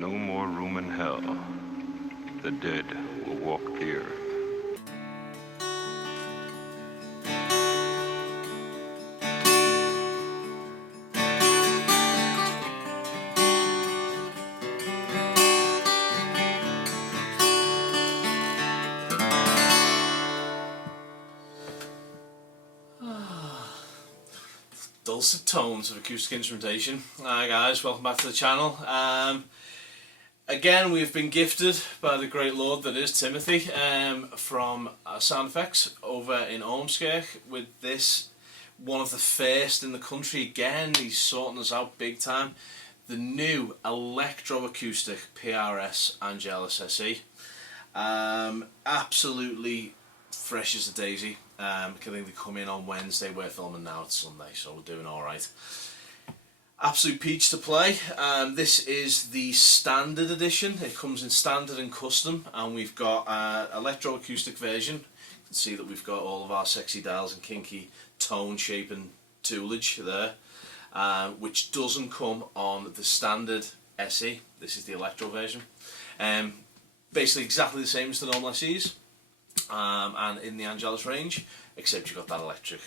no more room in hell. The dead will walk the earth. Dulcet tones of acoustic instrumentation. Hi guys, welcome back to the channel. Again, we've been gifted by the great lord that is Timothy from Sound Effects over in Ormskirk with this, one of the first in the country. Again, he's sorting us out big time. The new Electro Acoustic PRS Angelus SE. Absolutely fresh as a daisy. I think they come in on Wednesday. We're filming now, it's Sunday, so we're doing alright. Absolute peach to play. This is the standard edition. It comes in standard and custom, and we've got Electro Acoustic version. You can see that we've got all of our sexy dials and kinky tone, shape and toolage there, which doesn't come on the standard SE. This is the Electro version. Basically exactly the same as the normal SEs. And in the Angelus range, except you've got that electric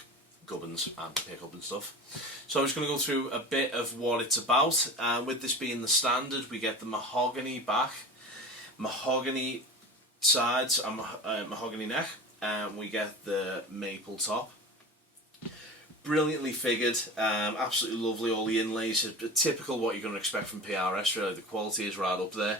gubbins and pickup and stuff. So I'm just going to go through a bit of what it's about. With this being the standard, we get the mahogany back, mahogany sides and mahogany neck, and we get the maple top. Brilliantly figured, absolutely lovely. All the inlays are typical what you're going to expect from PRS, really. The quality is right up there.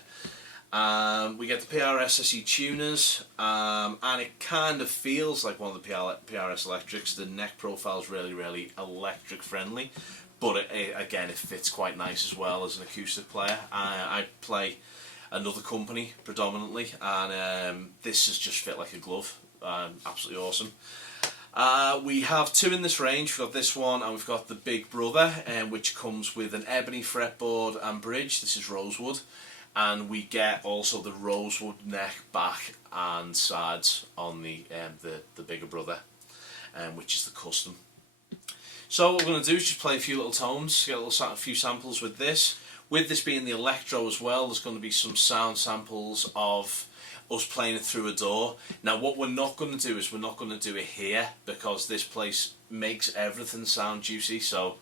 We get the PRS SE tuners, and it kind of feels like one of the PRS electrics. The neck profile is really electric friendly, but again it fits quite nice as well as an acoustic player. I play another company predominantly, and this has just fit like a glove. Absolutely awesome. We have two in this range. We've got this one and we've got the Big Brother, which comes with an ebony fretboard and bridge. This is Rosewood. And we get also the Rosewood neck, back and sides on the Bigger Brother, which is the custom. So what we're going to do is just play a few little tones, get a few samples with this. With this being the Electro as well, there's going to be some sound samples of us playing it through a door. Now what we're not going to do is we're not going to do it here, because this place makes everything sound juicy. So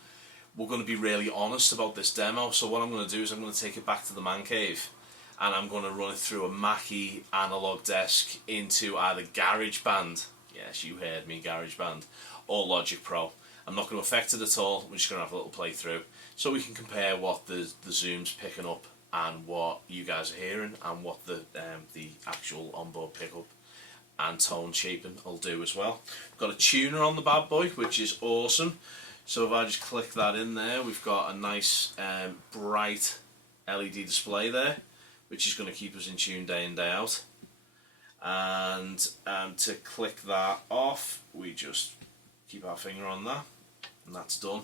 we're going to be really honest about this demo. So what I'm going to do is I'm going to take it back to the man cave, and I'm going to run it through a Mackie analog desk into either GarageBand, yes you heard me, GarageBand, or Logic Pro. I'm not going to affect it at all. We're just going to have a little playthrough so we can compare what the zoom's picking up and what you guys are hearing, and what the actual onboard pickup and tone shaping will do as well. We've got a tuner on the bad boy, which is awesome. So if I just click that in there, we've got a nice bright LED display there, which is going to keep us in tune day in, day out. And to click that off, we just keep our finger on that, and that's done.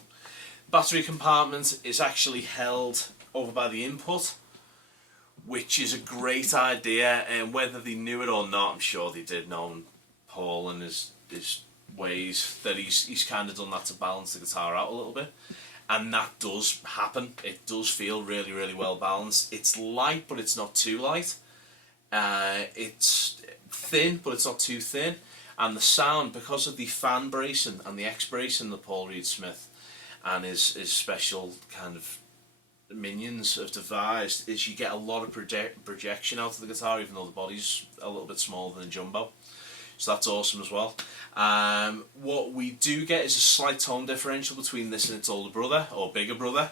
Battery compartment is actually held over by the input, which is a great idea, and whether they knew it or not, I'm sure they did, knowing Paul and his ways, that he's kind of done that to balance the guitar out a little bit, and that does happen. It does feel really well balanced. It's light, but it's not too light. It's thin, but it's not too thin, and the sound, because of the fan bracing and the X bracing that Paul Reed Smith and his special kind of minions have devised, is you get a lot of projection out of the guitar, even though the body's a little bit smaller than a jumbo. So that's awesome as well. What we do get is a slight tone differential between this and its older brother, or Bigger Brother.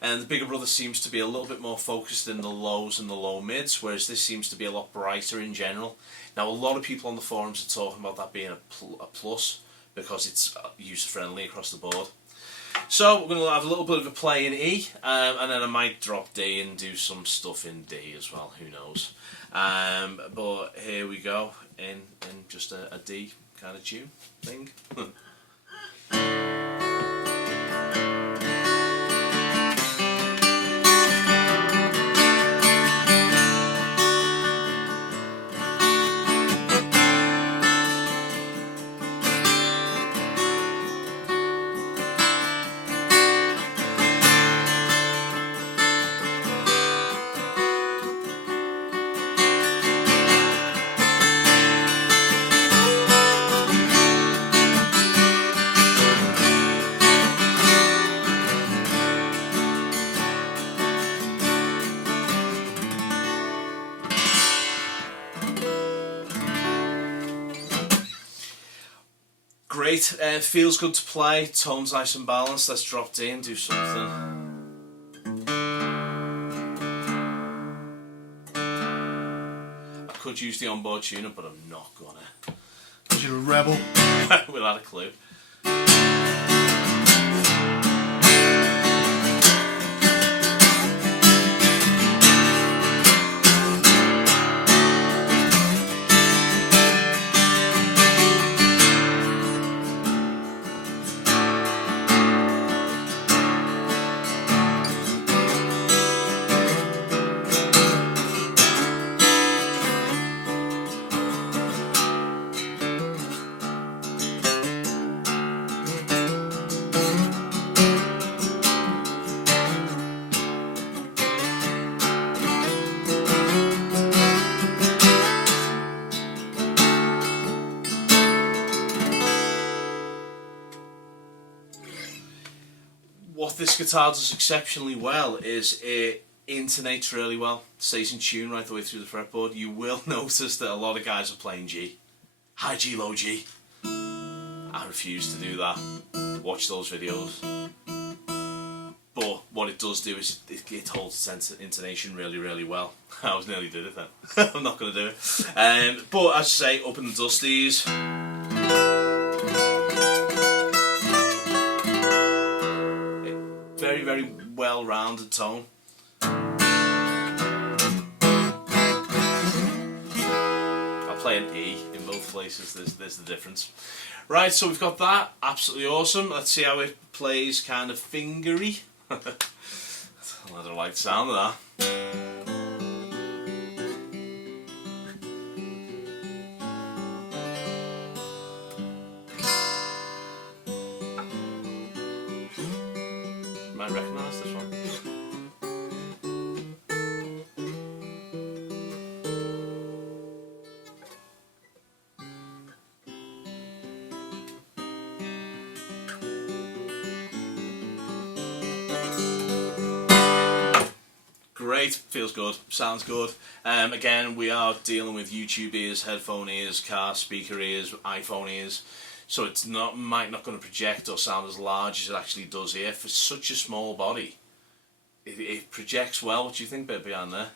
And the Bigger Brother seems to be a little bit more focused in the lows and the low mids, whereas this seems to be a lot brighter in general. Now a lot of people on the forums are talking about that being a plus, because it's user friendly across the board. So we're going to have a little bit of a play in E, and then I might drop D and do some stuff in D as well, who knows. But here we go, in just a D kind of tune thing. great. Feels good to play. Tone's nice and balanced. Let's drop D and do something. I could use the onboard tuner, but I'm not gonna. Because you're a rebel. Without a clue. What this guitar does exceptionally well is it intonates really well, stays in tune right the way through the fretboard. You will notice that a lot of guys are playing G. High G, low G. I refuse to do that. Watch those videos. But what it does do is it holds its intonation really, really well. I was nearly did it then. I'm not going to do it. But as I say, up in the dusties. Very, very well-rounded tone. I'll play an E in both places, there's the difference. Right, so we've got that, absolutely awesome. Let's see how it plays kind of fingery. I don't like the sound of that. You might recognise this one. Great, feels good, sounds good. Again, we are dealing with YouTube ears, headphone ears, car speaker ears, iPhone ears, so it's might not going to project or sound as large as it actually does here. For such a small body, it projects well. What do you think, bit behind there?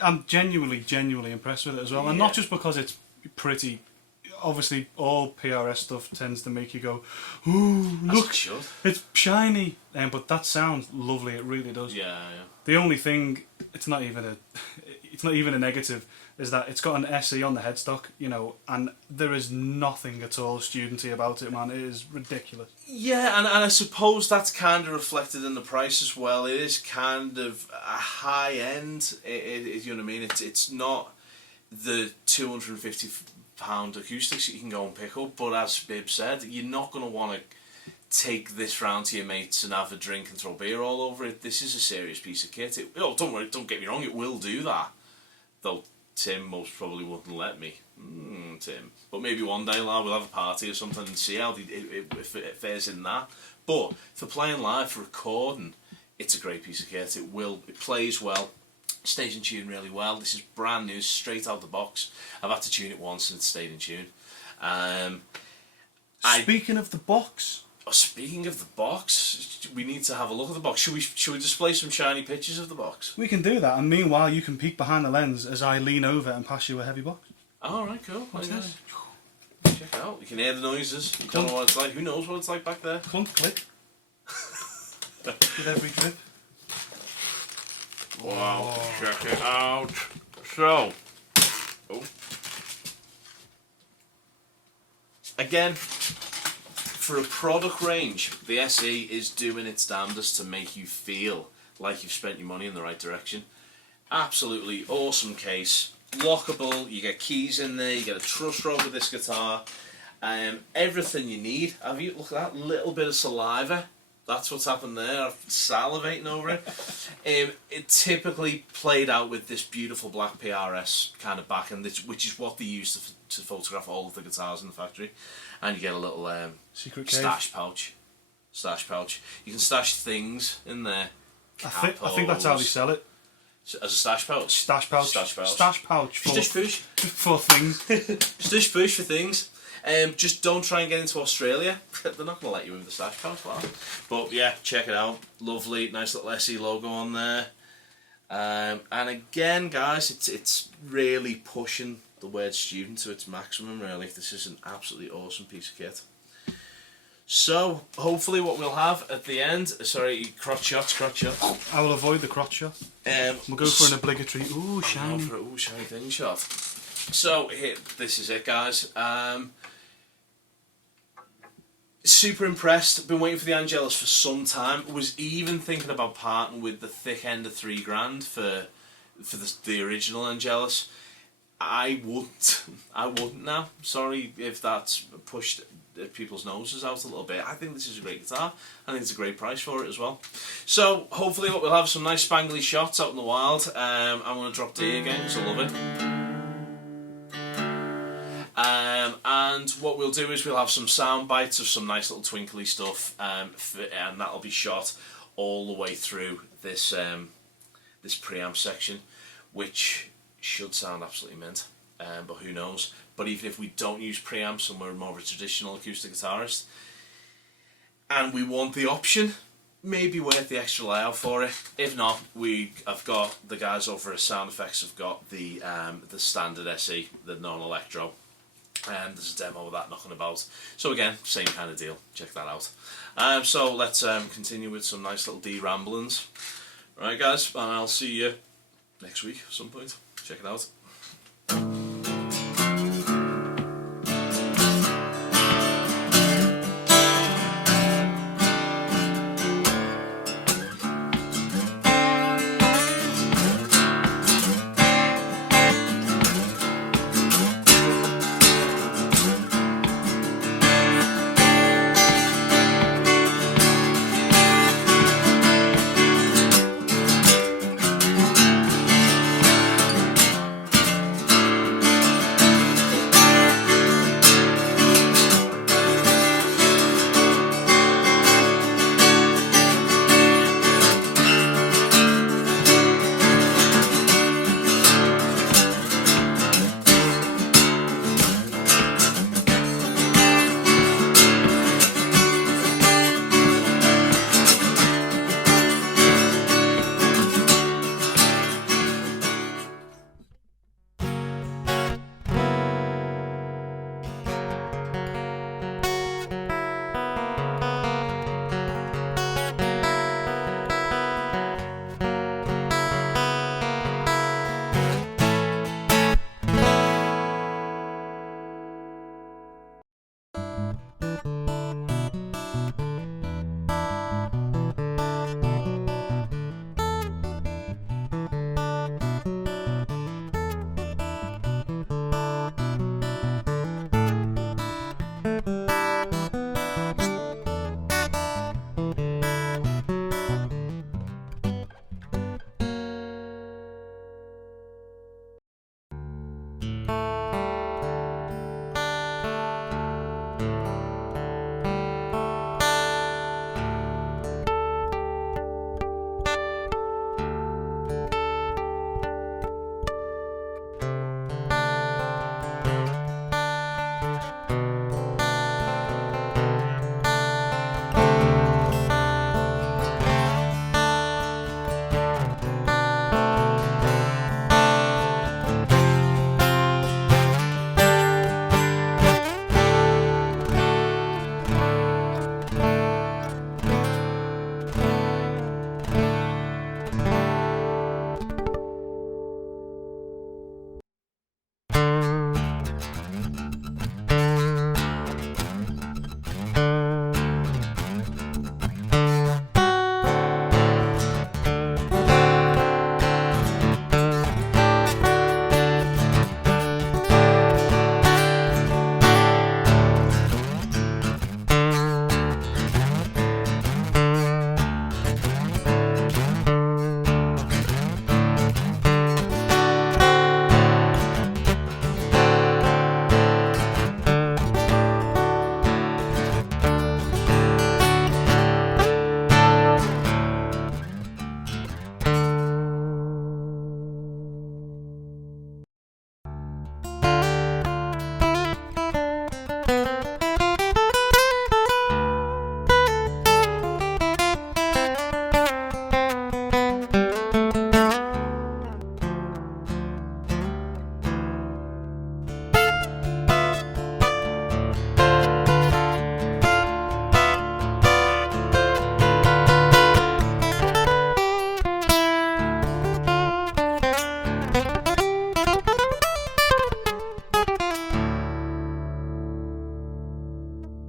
I'm genuinely impressed with it as well, and not just because it's pretty. Obviously, all PRS stuff tends to make you go, "Ooh, look, it's shiny," but that sounds lovely. It really does. Yeah. The only thing, it's not even a negative, is that it's got an SE on the headstock, you know, and there is nothing at all studenty about it, man. It is ridiculous. Yeah, and I suppose that's kind of reflected in the price as well. It is kind of a high end. You know what I mean? It's not the £250 acoustics that you can go and pick up, but as Bib said, you're not going to want to take this round to your mates and have a drink and throw beer all over it. This is a serious piece of kit. Don't worry, don't get me wrong, it will do that. Though Tim most probably wouldn't let me. Tim. But maybe one day, lad, we'll have a party or something and see how if it fares in that. But for playing live, for recording, it's a great piece of kit. It plays well, stays in tune really well. This is brand new, straight out the box. I've had to tune it once and it stayed in tune. Speaking of the box, we need to have a look at the box. Should we display some shiny pictures of the box? We can do that, and meanwhile you can peek behind the lens as I lean over and pass you a heavy box. Alright, cool. Check it out. You can hear the noises. You don't know what it's like. Who knows what it's like back there? Clunk, click. With every clip. Wow, check it out. So, again, for a product range, the SE is doing its damnedest to make you feel like you've spent your money in the right direction. Absolutely awesome case, lockable, you get keys in there, you get a truss rod with this guitar, everything you need. Look at that little bit of saliva, that's what's happened there, I'm salivating over it. It typically played out with this beautiful black PRS kind of back, which is what they use to photograph all of the guitars in the factory. And you get a little secret stash pouch. You can stash things in there. I think that's how they sell it. As a stash pouch. Stash pouch. For things. things. Just don't try and get into Australia. They're not going to let you in with the stash card. Well, but yeah, check it out. Lovely, nice little SE logo on there. And again, guys, it's really pushing the word student to its maximum. Really, this is an absolutely awesome piece of kit. So hopefully, what we'll have at the end, sorry, crotch shots. I will avoid the crotch shot. We'll go for an obligatory. Ooh, shiny. Shiny thing shot. So here, this is it, guys. Super impressed. Been waiting for the Angelus for some time. Was even thinking about parting with the thick end of $3,000 for the original Angelus. I wouldn't now. Sorry if that's pushed people's noses out a little bit. I think this is a great guitar. I think it's a great price for it as well. So hopefully we'll have some nice spangly shots out in the wild. I'm going to drop D again because I love it. And what we'll do is we'll have some sound bites of some nice little twinkly stuff, and that'll be shot all the way through this this preamp section, which should sound absolutely mint, but who knows. But even if we don't use preamps and we're more of a traditional acoustic guitarist, and we want the option, maybe worth the extra layout for it. If not, I've got the guys over at Sound Effects have got the standard SE, the non-electro. There's a demo of that knocking about. So again, same kind of deal. Check that out. So let's continue with some nice little D ramblings. Right, guys, and I'll see you next week at some point. Check it out.